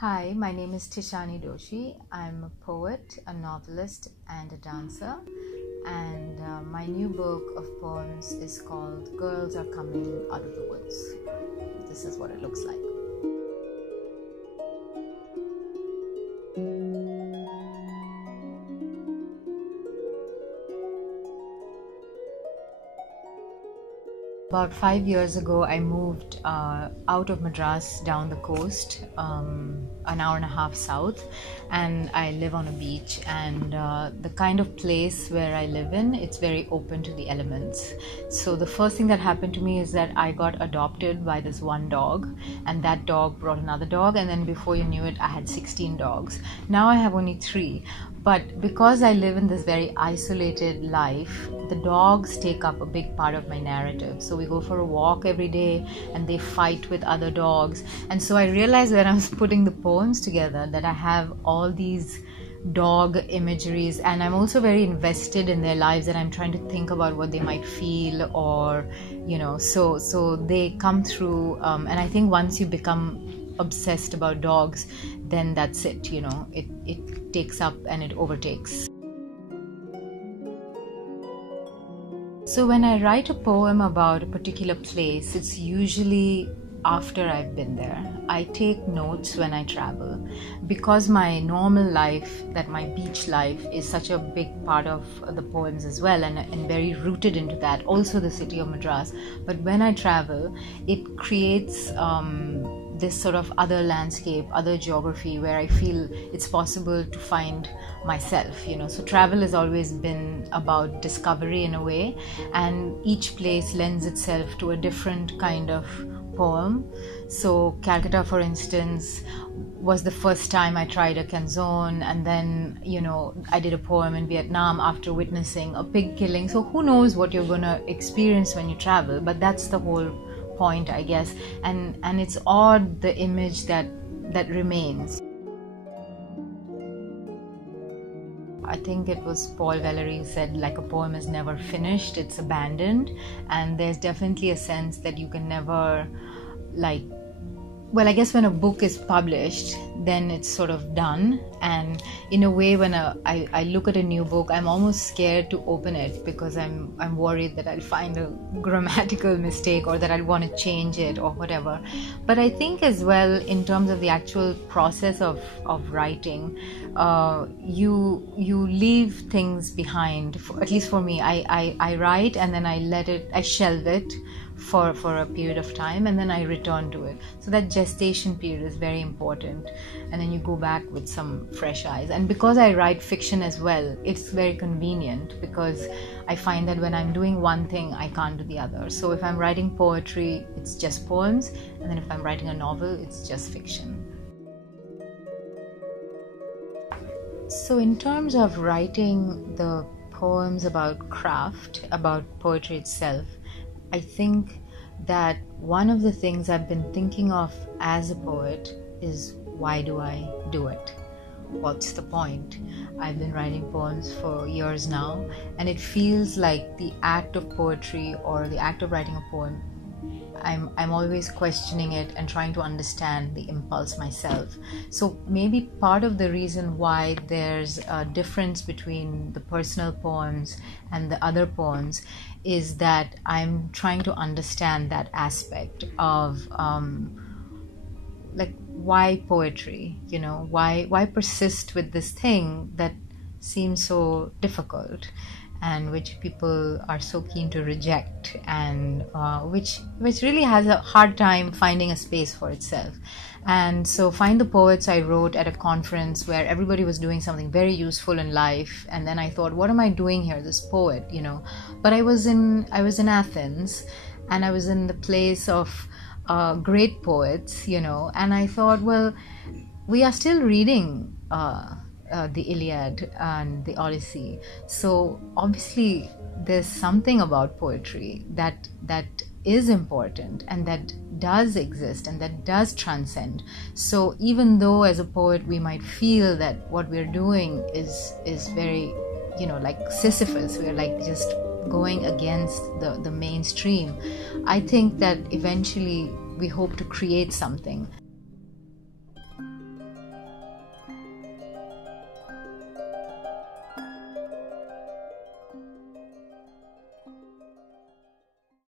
Hi, my name is Tishani Doshi. I'm a poet, a novelist, and a dancer. And my new book of poems is called Girls Are Coming Out of the Woods. This is what it looks like. About 5 years ago, I moved out of Madras down the coast, an hour and a half south, and I live on a beach. And the kind of place where I live in, it's very open to the elements. So the first thing that happened to me is that I got adopted by this one dog, and that dog brought another dog, and then before you knew it, I had 16 dogs. Now I have only 3. But because I live in this very isolated life, the dogs take up a big part of my narrative. So we go for a walk every day and they fight with other dogs. And so I realized when I was putting the poems together that I have all these dog imageries, and I'm also very invested in their lives, and I'm trying to think about what they might feel, or so they come through, and I think once you become obsessed about dogs, then that's it, it takes up and it overtakes. So when I write a poem about a particular place, it's usually after I've been there. I take notes when I travel, because my normal life, that my beach life, is such a big part of the poems as well, and very rooted into that, also the city of Madras. But when I travel, it creates this sort of other landscape, other geography, where I feel it's possible to find myself, So travel has always been about discovery in a way, and each place lends itself to a different kind of poem. So Calcutta, for instance, was the first time I tried a canzone, and then I did a poem in Vietnam after witnessing a pig killing. So who knows what you're gonna experience when you travel, but that's the whole point, I guess. And it's odd, the image that remains. I think it was Paul Valery who said, like, a poem is never finished, it's abandoned. And there's definitely a sense that you can never, I guess when a book is published, then it's sort of done. And in a way, when I look at a new book, I'm almost scared to open it, because I'm worried that I'll find a grammatical mistake, or that I'll want to change it, or whatever. But I think as well, in terms of the actual process of writing, you leave things behind. At least for me, I write, and then I shelve it for a period of time, and then I return to it. So that gestation period is very important, and then you go back with some fresh eyes. And because I write fiction as well, it's very convenient, because I find that when I'm doing one thing, I can't do the other. So if I'm writing poetry, it's just poems, and then if I'm writing a novel, it's just fiction. So in terms of writing the poems about craft, about poetry itself, I think that one of the things I've been thinking of as a poet is, why do I do it? What's the point? I've been writing poems for years now, and it feels like the act of poetry, or the act of writing a poem, I'm always questioning it and trying to understand the impulse myself. So maybe part of the reason why there's a difference between the personal poems and the other poems is that I'm trying to understand that aspect of why poetry, why persist with this thing that seems so difficult, and which people are so keen to reject, and which really has a hard time finding a space for itself. And so Find the Poets I wrote at a conference where everybody was doing something very useful in life, and then I thought, what am I doing here, this poet, But I was in Athens, and I was in the place of great poets, and I thought, well, we are still reading the Iliad and the Odyssey. So obviously there's something about poetry that is important, and that does exist, and that does transcend. So even though as a poet we might feel that what we're doing is very, like Sisyphus, we're like just going against the mainstream, I think that eventually we hope to create something.